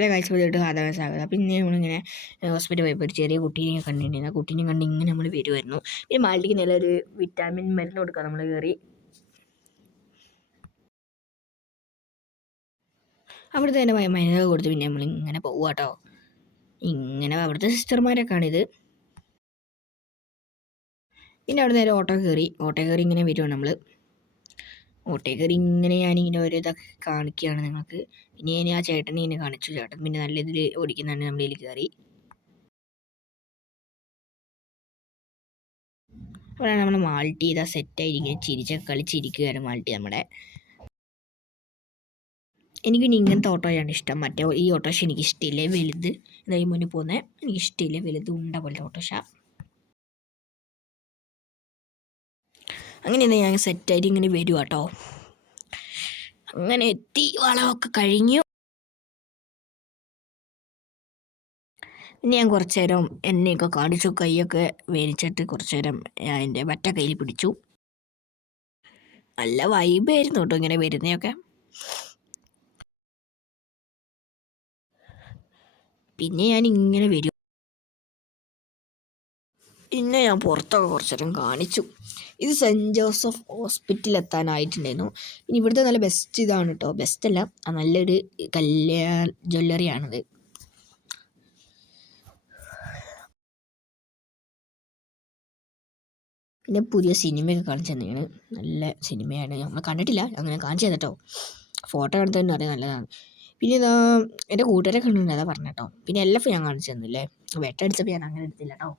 പല കാഴ്ച പോയിട്ട് സാധാരണ സ്വാഗതം പിന്നെ നമ്മളിങ്ങനെ ഹോസ്പിറ്റലിൽ പോയപ്പോൾ ഒരു ചെറിയ കുട്ടീനെ കണ്ടിട്ടുണ്ടായിരുന്നു. ആ കുട്ടീനെ കണ്ട് ഇങ്ങനെ നമ്മൾ വരുമായിരുന്നു പിന്നെ മാലിക്ക് നല്ലൊരു വിറ്റാമിൻ മരുന്ന് കൊടുക്കാം നമ്മൾ കയറി. അവിടുത്തെ തന്നെ മരുന്ന് കൊടുത്ത് പിന്നെ നമ്മൾ ഇങ്ങനെ പോവുക കേട്ടോ ഇങ്ങനെ അവിടുത്തെ സിസ്റ്റർമാരൊക്കെയാണിത്. പിന്നെ അവിടെ നേരെ ഓട്ടോ കയറി. ഓട്ടോ കയറി ഇങ്ങനെ വരുവാണ് നമ്മൾ ഓട്ടോ കയറി ഇങ്ങനെ ഞാനിങ്ങനെ ഓരോ ഇതൊക്കെ കാണിക്കുകയാണ് നിങ്ങൾക്ക്. പിന്നെ ഞാൻ ആ ചേട്ടനെ ഇങ്ങനെ കാണിച്ചു. ചേട്ടൻ പിന്നെ നല്ല ഇതിൽ ഓടിക്കുന്നതാണ് നമ്മുടെ ഇതിൽ കയറി. അപ്പോഴാണ് നമ്മൾ മാൾട്ടി. ഇതാ സെറ്റായിരിക്കും ചിരിച്ചൊക്കെ കളിച്ചിരിക്കുകയാണ് മാൾട്ടി നമ്മുടെ. എനിക്ക് ഇങ്ങനത്തെ ഓട്ടോയാണ് ഇഷ്ടം. മറ്റേ ഈ ഓട്ടോഷ എനിക്ക് ഇഷ്ടമില്ലേ വലുത്. ഇതായി മുന്നിൽ പോകുന്നത് എനിക്ക് ഇഷ്ടമില്ലേ വലുത് ഉണ്ട പോലത്തെ ഓട്ടോഷ അങ്ങനെ ഞാൻ സെറ്റായിട്ട് ഇങ്ങനെ വരും കേട്ടോ അങ്ങനെ എത്തി വളമൊക്കെ കഴിഞ്ഞു. ഇനി ഞാൻ കുറച്ച് നേരം എന്നെയൊക്കെ കാണിച്ചു കൈയൊക്കെ വേനിച്ചിട്ട് കുറച്ച് നേരം ഞാൻ എന്റെ മറ്റ കയ്യിൽ പിടിച്ചു. നല്ല വൈബായിരുന്നു കേട്ടോ ഇങ്ങനെ വരുന്നതൊക്കെ. പിന്നെ ഞാൻ ഇങ്ങനെ വരും. പിന്നെ ഞാൻ പുറത്തൊക്കെ കുറച്ച് നേരം കാണിച്ചു. ഇത് സെന്റ് ജോസഫ് ഹോസ്പിറ്റലിൽ എത്താനായിട്ടുണ്ടായിരുന്നു ഇനി ഇവിടുത്തെ നല്ല ബെസ്റ്റ് ഇതാണ് കേട്ടോ ബെസ്റ്റ് അല്ല നല്ലൊരു കല്യാൺ ജ്വല്ലറിയാണിത് പിന്നെ പുതിയ സിനിമയൊക്കെ കാണിച്ചു തന്നെയാണ് നല്ല സിനിമയാണ്. നമ്മൾ കണ്ടിട്ടില്ല അങ്ങനെ കാണിച്ചു തന്നെട്ടോ. ഫോട്ടോ കണ്ടിട്ട് തന്നെ അറിയാം നല്ലതാണ്. പിന്നെ ഇതാ എന്റെ കൂട്ടുകാരെ കണ്ടിട്ടുണ്ട് അതാ പറഞ്ഞ കേട്ടോ പിന്നെ എല്ലാം ഞാൻ കാണിച്ചു തന്നില്ലേ? വെട്ടടിച്ചപ്പോൾ ഞാൻ അങ്ങനെ എടുത്തില്ല കേട്ടോ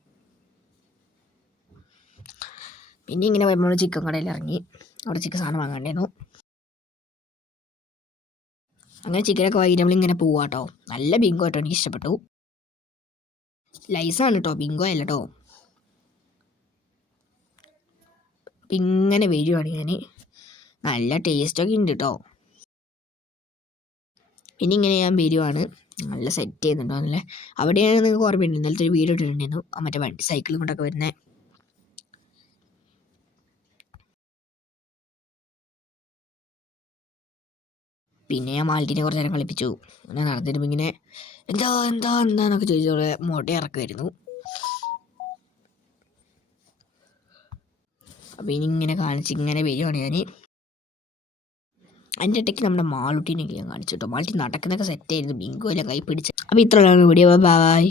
പിന്നെ ഇങ്ങനെ വരുമ്പോൾ ചിക്കൻ കടയിൽ ഇറങ്ങി അവിടെ ചിക്കൻ സാധനം വാങ്ങാണ്ടായിരുന്നു. അങ്ങനെ ചിക്കനൊക്കെ വാങ്ങിയിട്ട് നമ്മളിങ്ങനെ പോവുക കേട്ടോ നല്ല ബിങ്കോ കേട്ടോ എനിക്ക് ഇഷ്ടപ്പെട്ടു. ലൈസാണ് കേട്ടോ ബിങ്കോ അല്ല കേട്ടോ ഇങ്ങനെ വരുവാണ് ഞാൻ നല്ല ടേസ്റ്റൊക്കെ ഉണ്ട് കേട്ടോ പിന്നെ ഇങ്ങനെ ഞാൻ വരുവാണ്. നല്ല സെറ്റ് ചെയ്യുന്നുണ്ടോ നല്ല അവിടെയാണ് നിങ്ങൾക്ക് ഓർമ്മയുണ്ട് ഇന്നലത്തെ ഒരു വീഡിയോ ഇട്ടിട്ടുണ്ടായിരുന്നു. മറ്റേ വണ്ടി സൈക്കിളും കൊണ്ടൊക്കെ വരുന്നത് പിന്നെ ഞാൻ മാൾട്ടിനെ കുറച്ച് നേരം കളിപ്പിച്ചു. ഞാൻ നടന്നിരുമ്പോൾ ഇങ്ങനെ എന്താ എന്താ എന്താന്നൊക്കെ ചോദിച്ചോളെ മോട്ട ഇറക്കുമായിരുന്നു. അപ്പോൾ ഇനി ഇങ്ങനെ കാണിച്ച് ഇങ്ങനെ വരികയാണ് ഞാൻ അതിന്റെ ഇടയ്ക്ക് നമ്മുടെ മാളുട്ടീനൊക്കെ ഞാൻ കാണിച്ചു കേട്ടോ. മാളുട്ടി നടക്കുന്നൊക്കെ സെറ്റ് ആയിരുന്നു. ബിങ്കോ എല്ലാം കൈ പിടിച്ച്. അപ്പോൾ ഇത്രയുള്ള. വീഡിയോ. ബൈ.